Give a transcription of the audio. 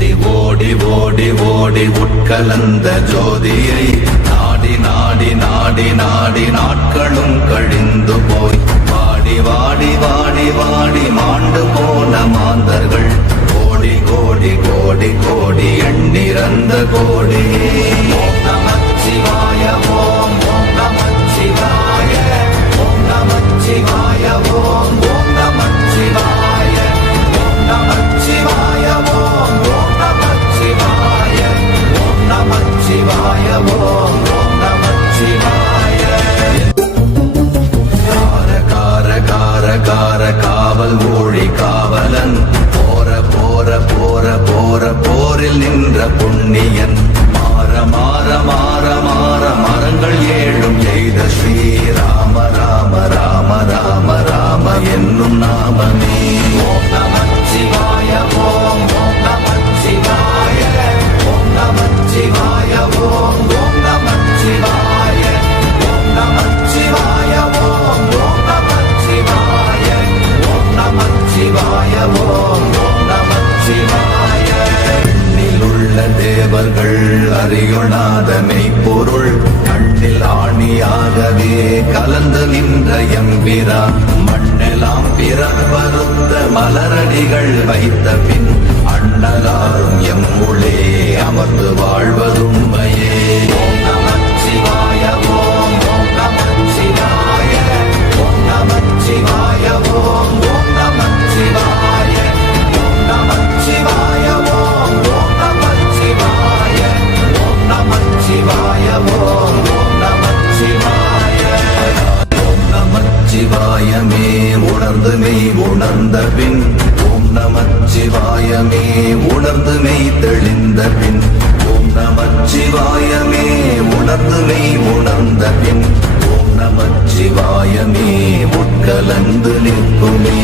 ஓடி ஓடி ஓடி உட்கலந்த ஜோதியை நாடி நாடி நாடி நாடி நாட்களும் கழிந்து போய் வாடி வாடி வாடி வாடி மாண்டு போன மாந்தர்கள் கோடி கோடி கோடி கோடி எண்ணிறந்த கோடி. ஓம் நமச்சிவாய ஓம் ஓம் நமச்சிவாய ஓம் நமச்சிவாய ஓம் ஓம் நமச்சிவாய ஓம் நமச்சிவாய ஓம் ஓம் நமச்சிவாய ஓம் நமச்சிவாய ஓம் ஓம் நமச்சிவாய. கார கார கார கார காவல் மொழி காவலன் போற போற போற போற போரில் நின்ற புண்ணியன் மாற மாற மாற மாற மரங்கள் ஏழும் எய்த ஸ்ரீராம ராம ராம ராம ராம என்னும் நாமமே. ஓம் நமச்சிவாய ஓம் ஓம் நமச்சிவாய ஓம் நமச்சிவாய ஓம் ஓம் நமச்சிவாய ஓம் நமச்சிவாய ஓம் ஓம் நமச்சிவாய ஓம் நமச்சிவாய ஓம் ஓம் நமச்சிவாய. உள்ள தேவர்கள் அறியொணாத மெய்ப்பொருள் கண்ணில் ஆணியாகவே கலந்து நின்ற எம்பிரா மண்ணெல்லாம் பிறப்பறுத்த மலரடிகள் வைத்த பின் அண்ணலாரும் எம்முளே அமர்ந்து வாழ்வதுண்மையே. ஓம் நமச்சிவாய ஓம் ஓம் நமச்சிவாய ஓம் நமச்சிவாய ஓம் ஓம் நமச்சிவாய ஓம் நமச்சிவாய ஓம் ஓம் நமச்சிவாய ஓம் நமச்சிவாய ஓம் ஓம் நமச்சிவாய. ஓம் நமச்சிவாயமே உணர்ந்து மெய் உணர்ந்த பின் ஓம் நமச்சிவாயமே உணர்ந்து மெய் தெளிந்த பின் ஓம் நமச்சிவாயமே உணர்ந்து மெய் உணர்ந்த பின் ஓம் நமச்சிவாயமே உட்கலந்து நிற்குமே.